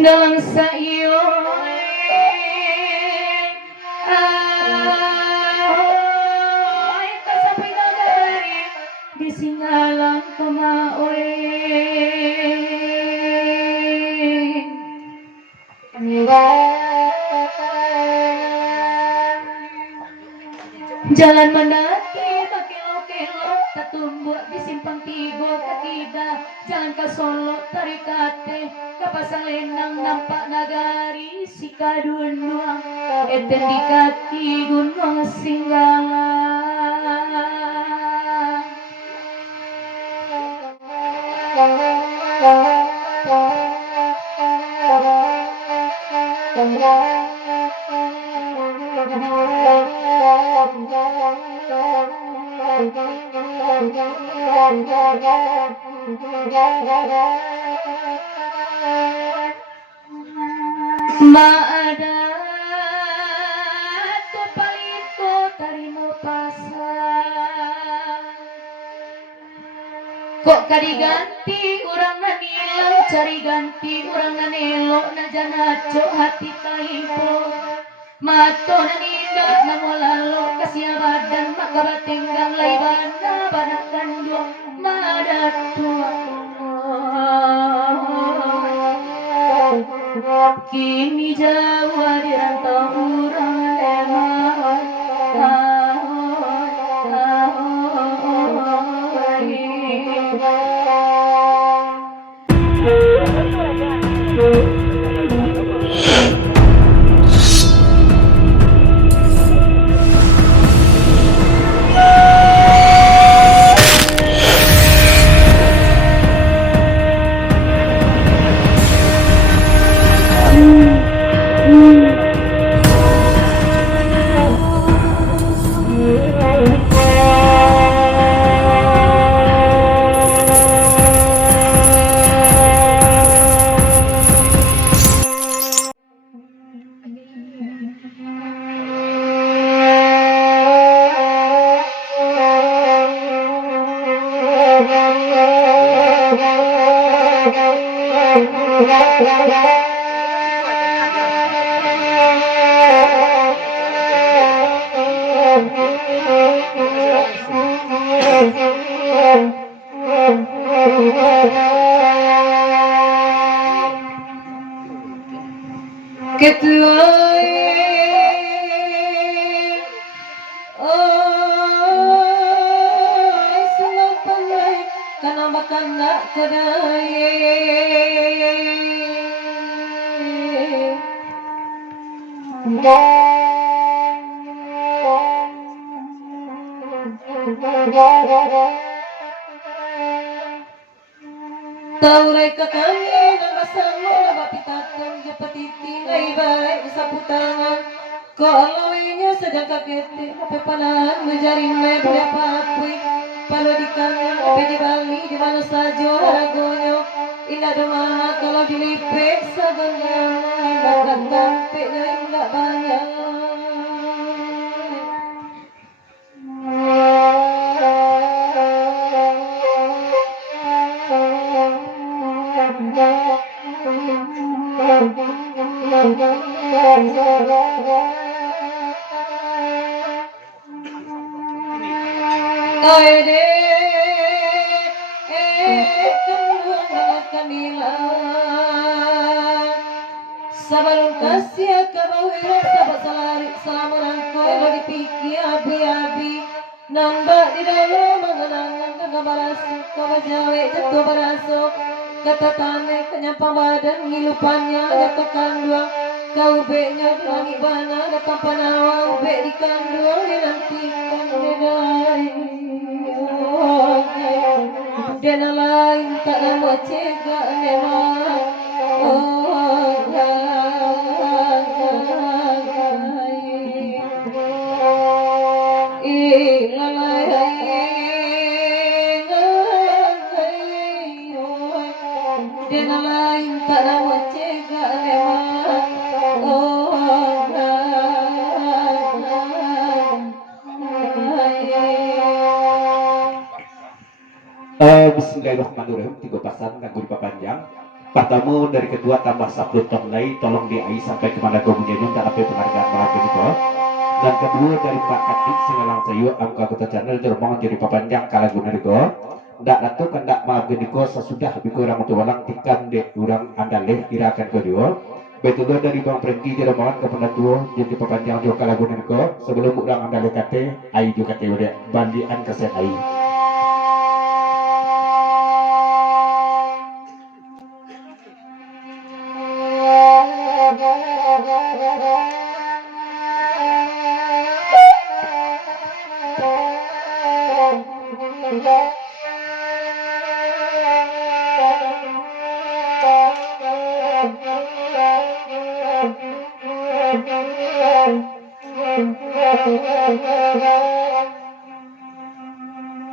Singgalang sayo kasapay nagari di singgalang kumaoy jalan mendaki bakilo-kilo tatumbuk di simpang tigo kakida jalan ke Solo tarikate kapasang lenang nampak nagari si kadunduang eten di kaki gunung Singgala Maada tu paliko tarimo pasar kok kadiganti urang nanilang cari ganti urang nanelo najanaco hati talipo mato nanindak namolalo kasih badan maka batenggang laibana badak kandung madatu kini Jawa di rantau urang lemah Taurai ka kami namasamo na bapitatang japatiti na ibay sa putangan ko alawinyo sa jangkakete napepanahan mujarin may pinapapoy palodikan pwede bali di mana sajo haragonyo indah dumaha kalau dilipet sa ganyan nagkatampe na indah banyak Sabarun kasih kabawira sabat salari salamuran koy lo dipikir abi-abi nambah di dalam mengenangan kagabaras kawajawe jatuh barasuk kata tane kenyampang badan ngilupannya jatuh kandua kau beknya dilangi bana datang panawa ube di kandua dinantikan dedai dan lain tak nama cegah memang Bismillahirrahmanirrahim. Tiga pasang nganggur papanjang Pertama dari kedua tambah 10 ton lagi tolong diai sampai kemana kau punya nyung dan apa penghargaan maaf ini kok. Dan kedua dari Pak Kadip Singalang Sayu angka kota channel jermong jadi papanjang kala guna diko. Ndak natu kan ndak maaf diko sesudah biko orang untuk walang tikam dek kurang andaleh irakan kedua. Betul dari Bang Prenti jermongan ke pendatua jadi papanjang jo kala guna diko sebelum orang andaleh kate ai jo kate udah bandian keset ai.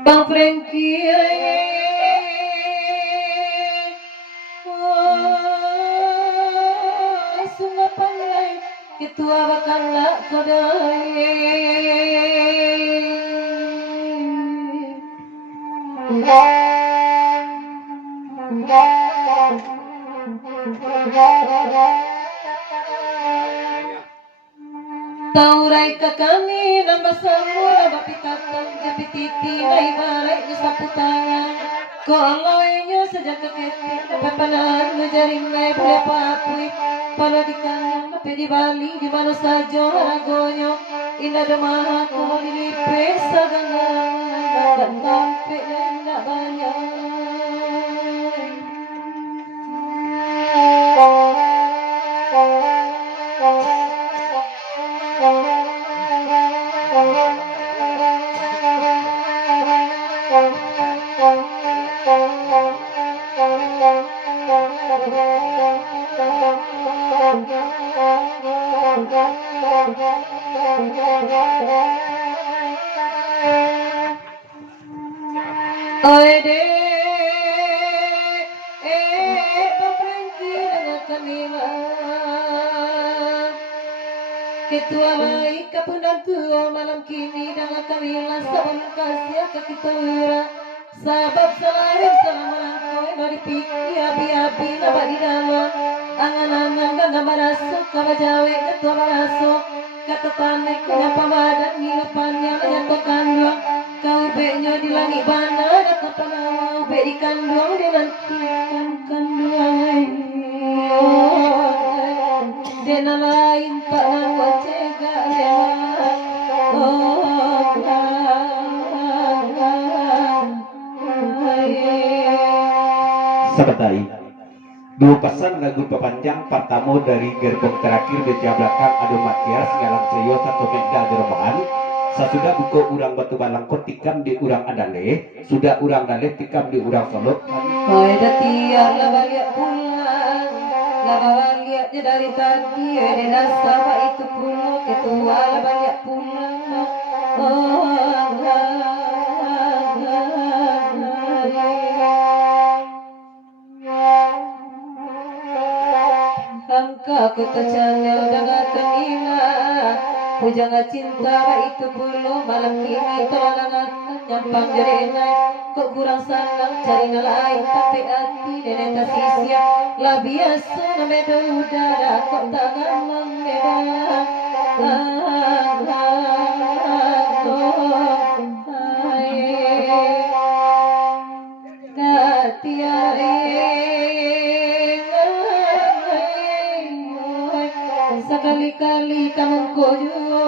Bang Frankie sungai pandai ketua bakal nak kodai Taurai ka kami nambah samura bapitatan jepititi na ibarai di saputangan Kolainya sejak keketik pepanan ngejaring na boleh papui Pala di kanan nape di Bali di mana saja haragonyo Indah demah ko dilipis sagangan Makan tampe nak banyak Oede, Frankie dengan Kamila Ketua baik kapunan tua malam kini dengan Kamila Sabun kasih ke kita Sabab selain sama melangkau Bari pikir api-api nabak di dalam Angan-angan gak merasuk Kaba jawe ketua merasuk Kata tanek menyapa badan Ngilupannya menyatukan dua Kau beknya di langit mana Data panau bek di kandung Dinantikan kandungan Dena lain tak nak cegak Sabatai dua pesan lagu pepanjang pertama dari gerbong terakhir di belakang Ado Matias Ngalang Seyo satu Megda Jerobokan sesudah buku urang batu balang tikam di urang Adale sudah urang Dale tikam di urang Solo Oi datiar lah balik pulang lah baliknya dari tadi ada dasar itu pulang ketua lah balik pulang Angka kota channel dengan Kamila Pujanga cinta itu bulu malam kini tolongan nyampang jerenai kok kurang sanang cari lain tapi hati nenek tak sisia lah biasa nameda udara kok tangan memeda sekali-kali kamu kujuna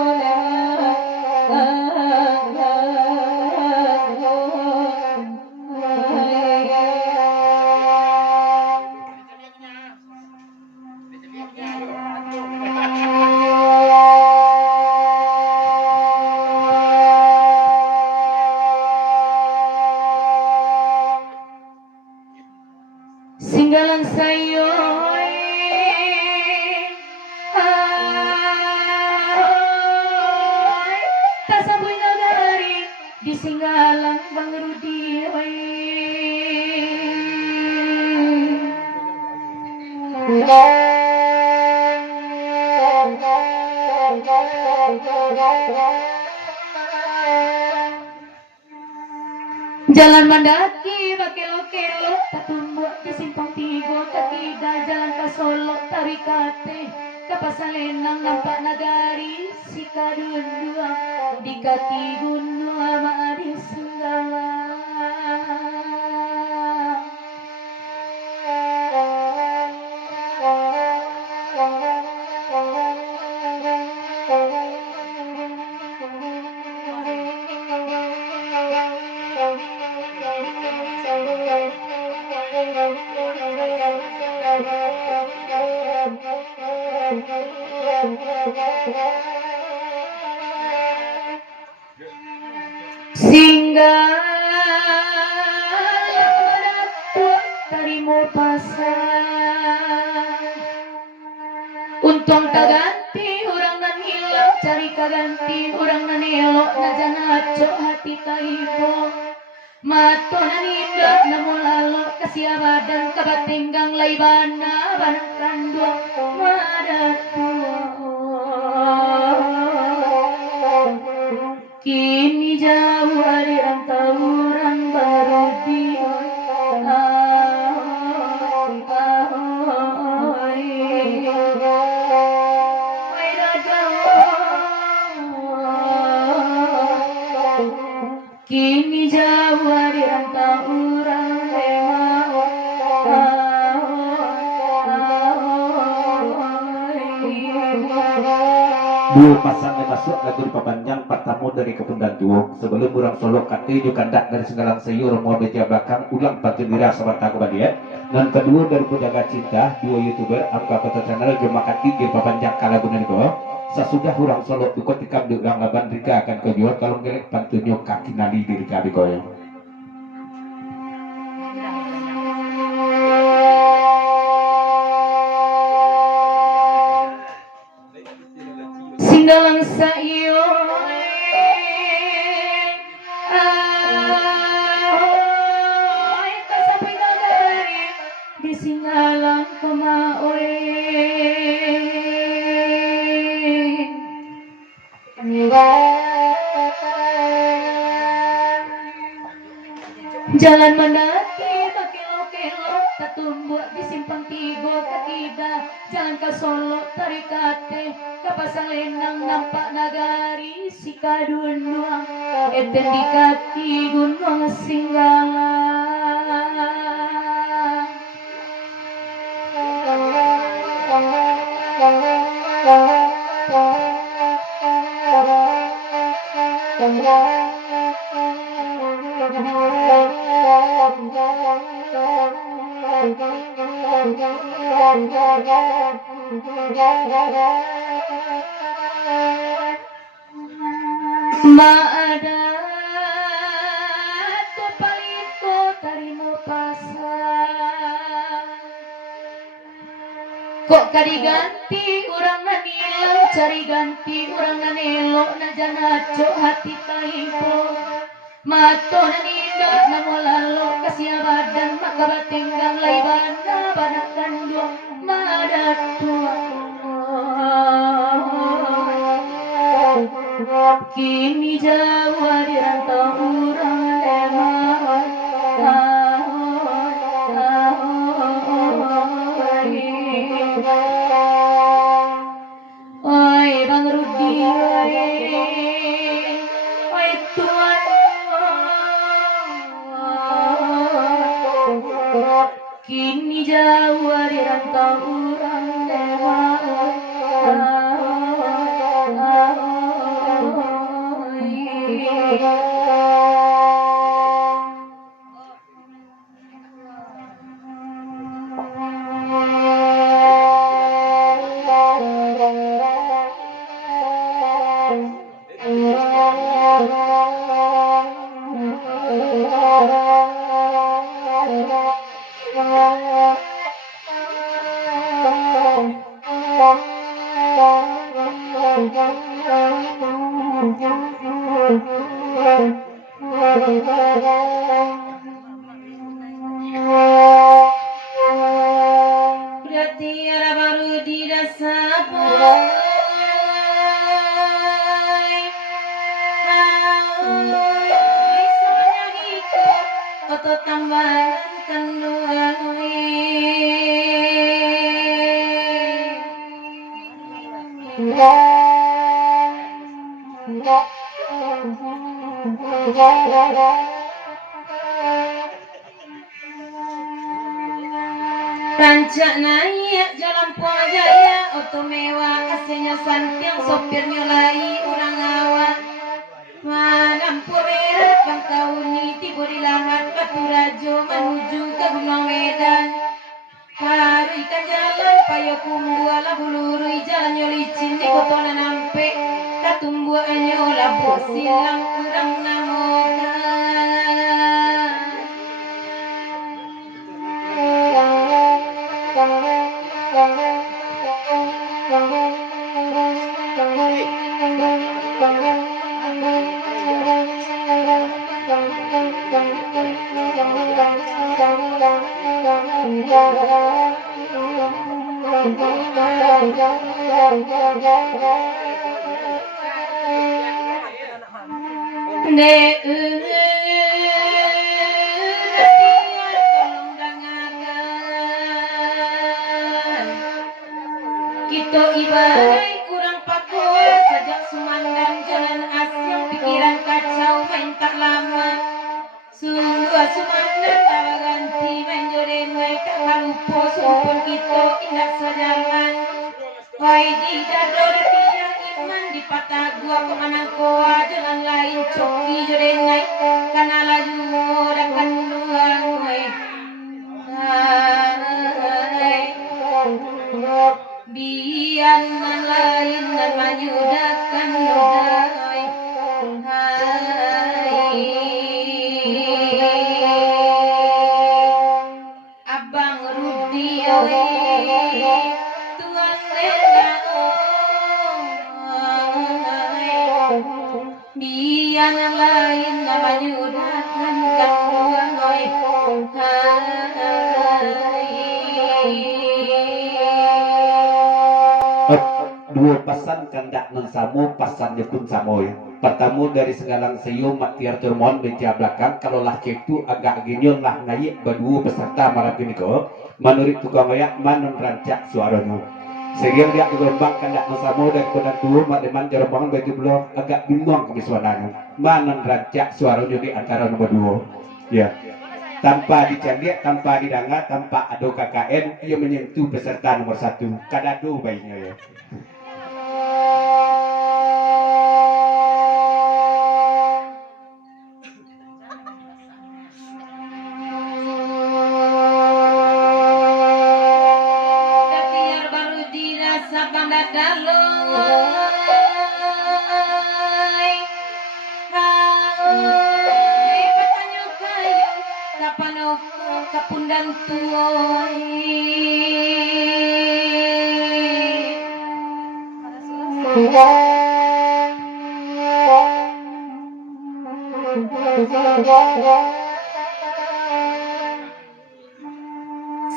Singgalang sayo di Singgalang Bang Rudi jalan mendaki bakelo-kelo tatumbuak di simpang tigo kaki Solo tarikate kapasalenang nampak nagari si kadundua di kati gunung maadi senggala. Singga tarimo pasang untung kaganti orang nanilo cari kaganti orang nanilo najanaco hati taibo mato nanindo namulalo kasih badan kabatinggang laibana banang kando madatu kini jauh dari rantauran baru dia kini jauh dari rantauran dua pasang yang masuk lagu di papanjang pertama dari Kepundan Tuo sebelum orang Solo kati kandak dari Senggalang Sayur mau meja belakang ulang batu dira sebentar kebadia dan kedua dari Pujaga Cinta dua youtuber Angka Kota Channel Jemaah Kati di papanjang Kalagunan itu sesudah orang Solo ikut tikam di ulang laban Rika akan kejual kalau ngelek pantunyo kaki nali di Rika Bikoyo. Singgalang sayo kasapi nagari di Singgalang kumaoy jalan mendaki bakilo-kilo katumbuk di simpang tigo ketiga jalan ke Solo tarikate kapasang lenang nampak nagari si kadundua eten di kaki gunung Singgala. Maada tu palito tarimo pasang kok kadiganti urang nanilang cari ganti urang nanelo najanaco hati taipo mato nanindo namulalo kasih badan maka batinggang laibana banakan dua madatu kini jauh di rantau urang lemah oi Bang Rudi oi tuan kini jauh di rantau urang lemah berarti era baru di dasar atau tambahan kendua Rancak naik jalan Puang Jaya, oto mewah, aslinya santiang, sopir nyolai orang awak. Madam Purwera Bangkauni tiba di Lahat Baturajo menuju ke Gunung Medan. Hari ikan jalan payo kumbua labu lurui jalan licin di kotona nampe katumbu anyo labu silang urang namoga. Kita ibarai kurang pakua sejak sumandang jalan asyam pikiran kacau main tak lama. Sungguh sumandang tawa ganti main jodoh mereka kalupo supun kita indah sejalan. Wai di dador tiang iman di patah gua kemanang koa jalan lain coki jodoh naik karena laju modakan nuang wai. Bian nan lain nan menyudahkan nodai hai Abang Rudi oi Tuan Nena Bian nan lain nan menyudahkan kan oi Dua pasan kandak nan samo pasannya pun samo ya. Pertama dari segalang seyo matiar turmon bencia belakang kalau lah cek tu agak ginyon lah naik berdua peserta malam ini ko menurut tukang ayak manon rancak suaranya sehingga dia gelombang kandak nan samo dari kodan dua mademan jorobang bagi belum agak bingung ke suaranya manon rancak suaranya di antara nomor dua ya. Tanpa dicanggih, tanpa didanga, tanpa ado KKN, ia menyentuh peserta nomor 1. Kadado bayinya ya. Biar baru dirasa bangga daloi hai bertanya kayu kapan aku kapundan tuoi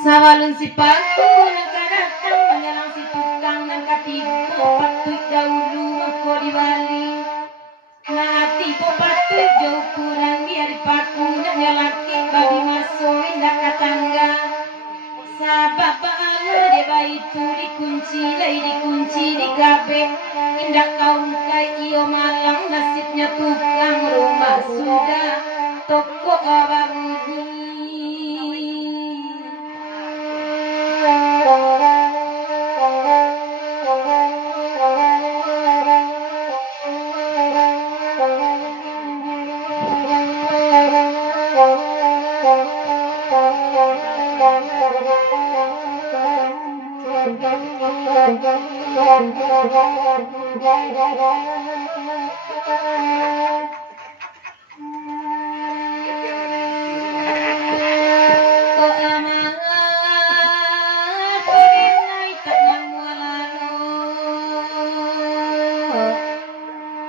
Sawalun si paku nakadatang menyalang si tukang dan katipo patut dahulu mengko diwali Nati po patut jauh kurang biar paku nak nyalaki babi masuk indah katangga Sabab bala deba itu dikunci lagi dikunci di gabe indah kaum kai iyo malang nasibnya tukang rumah sudah toko abang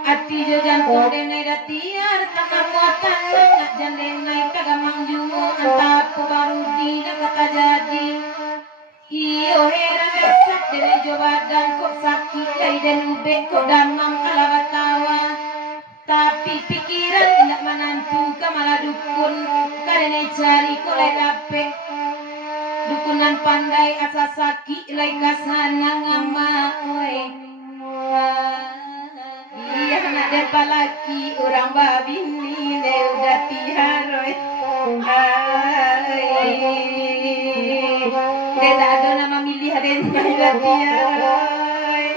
Ati jo jantung denai datiar tak muatan nak jandenai kagamang jumo antap baru di kata jadi iyo heran dasar denai jo badan kok sakit lai dan ube kok damam ala batawa tapi pikiran tidak menantu kamala dukun karena cari kok lai dapet dukunan pandai asa sakit lai kasana ngama oi ada palaki orang babini ne udah tiharoi hai desa ada nama milih ada udah tiharoi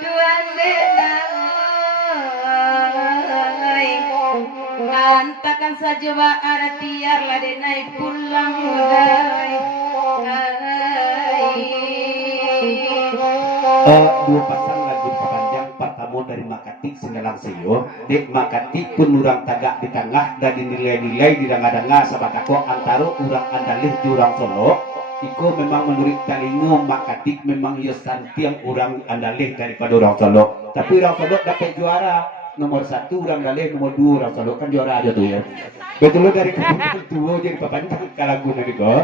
tuan desa antakan saja wa aratiar lade naik pulang udai dua pasang lagu panjang pertama dari Makati Singgalang Seyo dek Makati pun urang tagak di tengah dan dinilai-nilai di danga-danga sabatako antara urang Andalih jurang Solo iko memang menurut talingo Makati memang ya santiang urang Andalih daripada urang Solo tapi urang Solo dapat juara nomor 1 urang Andalih nomor 2 urang Solo kan juara aja tuh ya betul dari kebutuhan tua jadi papanjang kalaguna iko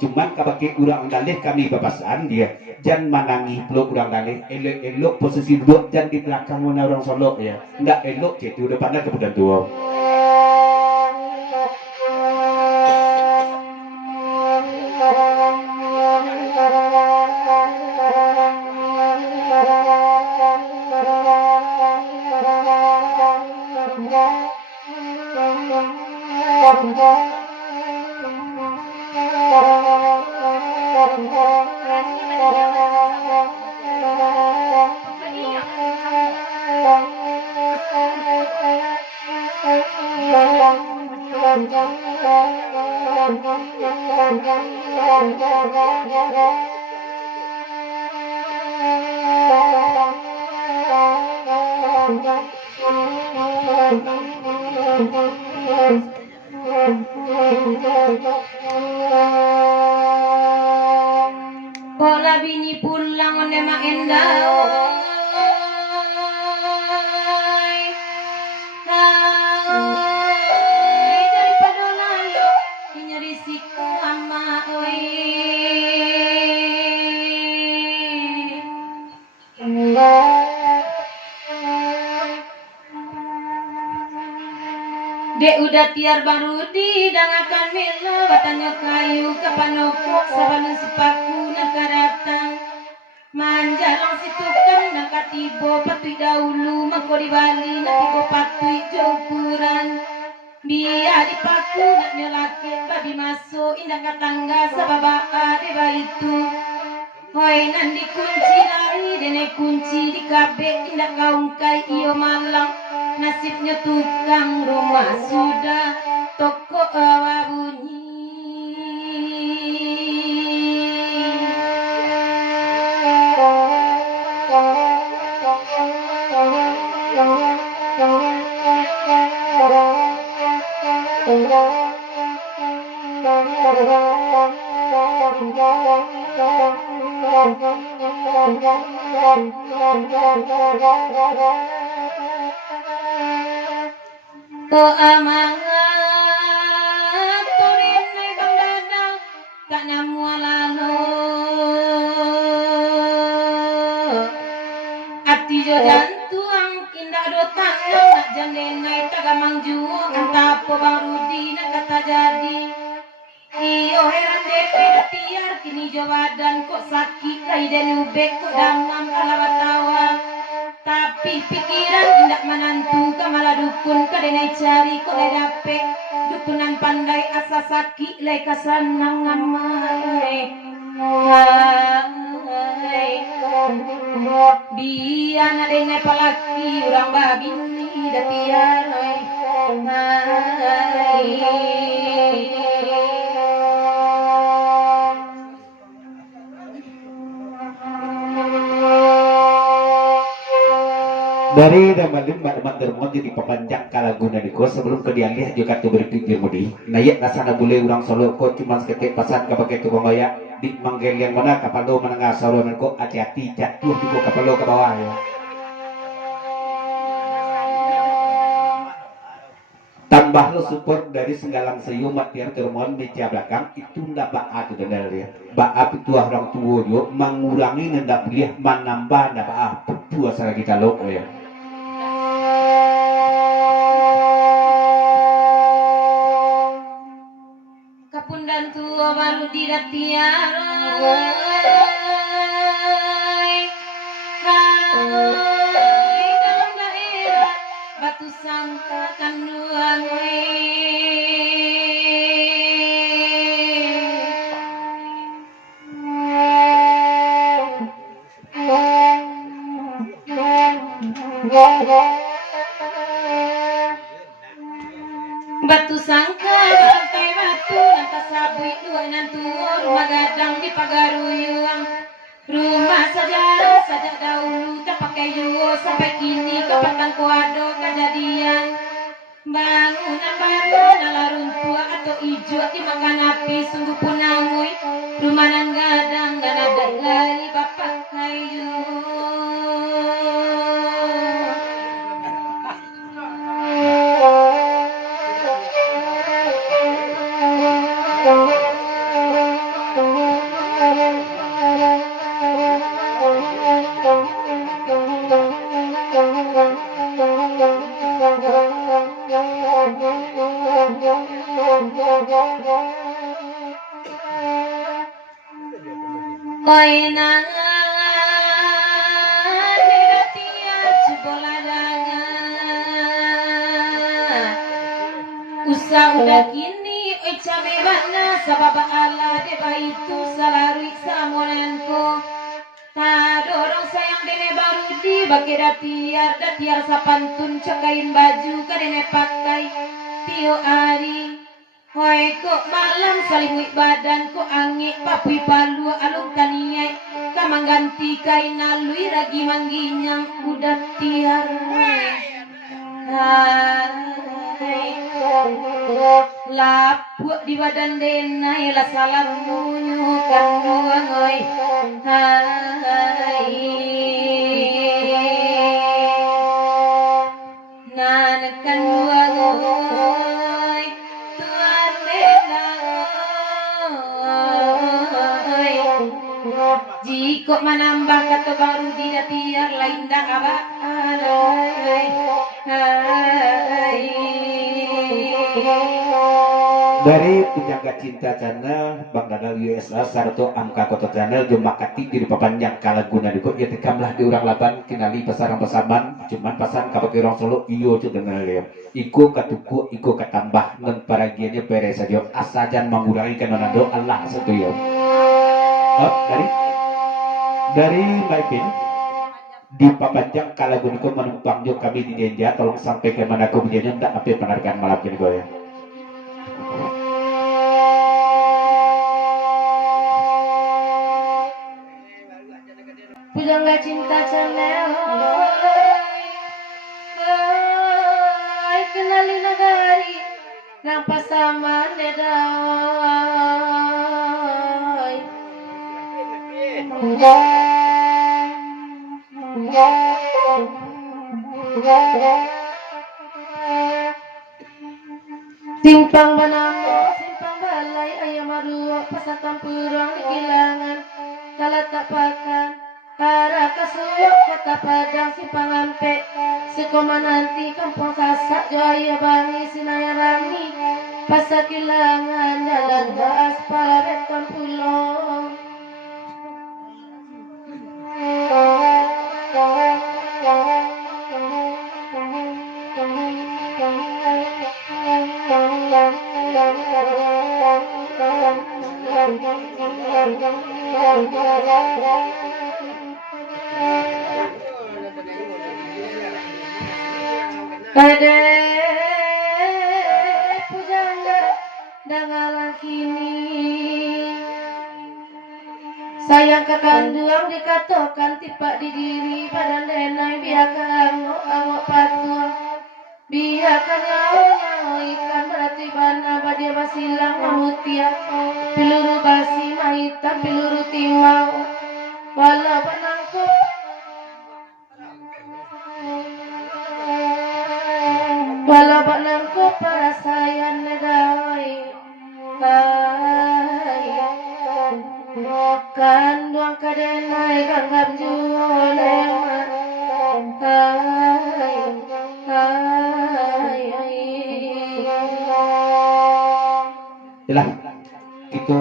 cuman kabake urang Andalih kami bapasan dia jan manangi peluk urang Andalih elok posisi duduk jan di belakang mana orang Solo ya ndak elok jadi udah pandai kebutuhan tua Pola bini pulang onde mak endah daripada lalu nyari siku ama Dek udah tiar baru di dangakan melo batanya kayu kapanoko sabanu sepaku nakaratang manjalang situkan nakatibo patui dahulu mangko di Bali natibo patui jaukuran biar dipaku nak nyelake babi masuk indah katangga sababa deba itu hoi nan dikunci lari dene kunci di kabeh indah kaungkai iyo malang nasibnya tukang rumah sudah toko awa bunyi Ko amangat turine kang dadang tak namu alano ati jo jantuang indah do tanang nak jandenai tagamang juo antapo bang Rudi nak kata jadi iyo heran depe tiar kini jo badan kok sakit lai den ubek kok damam ala batawa tapi pikiran indak menantu kamala dukun kadenai cari kok le dapet dukunan pandai asa sakit le kasanang ngamai biar adene palaki urang babini da tiar dari Ramadhan Mak Dermo jadi pepanjang kalaguna niko sebelum ke dialih juga tuh berpikir mudi naik nasana boleh orang Solo kok cuma seketik pasan kapake tukang gaya di manggil yang mana kapal lo menengah Solo kok hati-hati jatuh di kapal lo ke bawah ya tambah lo support dari Singgalang Seyo Matiar Termon di belakang itu ndak baat itu benar ya baat itu orang tua yo mengurangi ndak boleh menambah ndak baat puasa lagi kalau ya kapundan tua baru diratiarai dalam daerah Batu sangka lantai batu lantas sabui dua nantua rumah gadang di pagaruyuang rumah saja dahulu tak pakai yuo sampai kini kapan kuado kejadian bangunan baru nala runtua atau ijo dimakan api sungguh pun nangui rumahan gadang dan ada lagi bapak kayu. Udah kini oi cabe bana sababa ala deba itu salarui samonanku dorong sayang dene baru di bagi datiar sapantun cakain baju kadene pakai tio ari hoi kok malam salimui badan kok angin papi palu alung taniai kamang ganti kain alui ragi mangginyang udah tiar lapuk di badan dena ialah salam munyukan nuangoi hai nanakan nuangoi tuan dena jika menambah kata baru di datiar lain dah abah dari penjaga cinta channel Bang Dadal USA sarto angka kota channel jumakati di papanjang kalaguna diko ya tekamlah di urang laban kinali pasarang pasaman cuman pasan kapake rong solo iyo cudenal ya iku katuku iku katambah non paragiannya beres saja asajan mengurangi kanonado Allah satu ya dari Maipin di papanjang kalaguna diko menumpang jo kami di Denja tolong sampai ke mana kemudiannya ndak apa penarikan malam ini ya. Pujangga cinta channel kenali nagari nang pasaman nedai simpang banamo simpang balai ayam maruo pasatan purang di kilangan kala tak pakan para kasuyo kota padang simpang ampe sikomananti kampung kasak jaya bangi sinaya rami pasar kilangan jalan aspal beton pulau Kade pujangga dangalang kini sayang kekanduang dikatakan tipak di diri badan denai biarkan angok patuang biarkan ngau ikan berarti bana badia basilang mamutia piluru basi mahitam piluru timau wala penangkut walau panangku perasaan nedai kandung kadenai kanggap juleman Yalah, itu